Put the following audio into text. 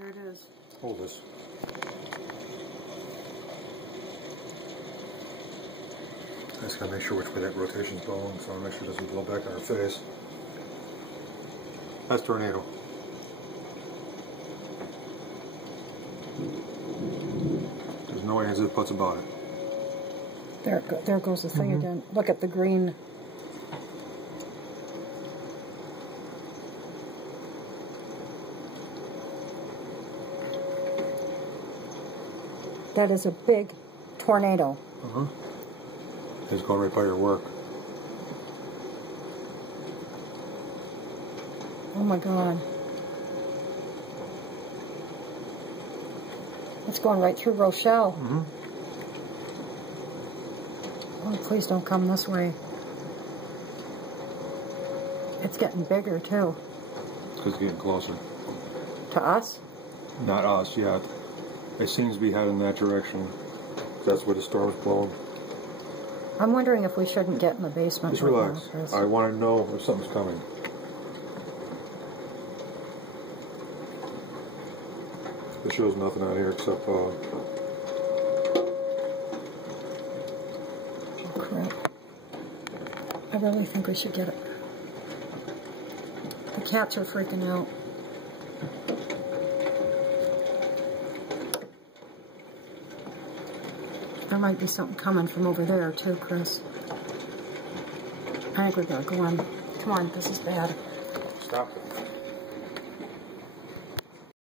There it is. Hold this. I just gotta make sure which way that rotation's going, so I make sure it doesn't blow back in our face. That's tornado. There's no ands or buts about it. There goes the thing again. Look at the green. That is a big tornado. It's going right by your work. Oh my God. It's going right through Rochelle. Oh, please don't come this way. It's getting bigger too. Because it's getting closer. To us? Not us yet. It seems to be heading in that direction. That's where the storm's blowing. I'm wondering if we shouldn't get in the basement. Just relax. I want to know if something's coming. It shows nothing out here except oh crap. I really think we should get it. The cats are freaking out. There might be something coming from over there too, Chris. I think we gotta go on. Come on, this is bad. stop it.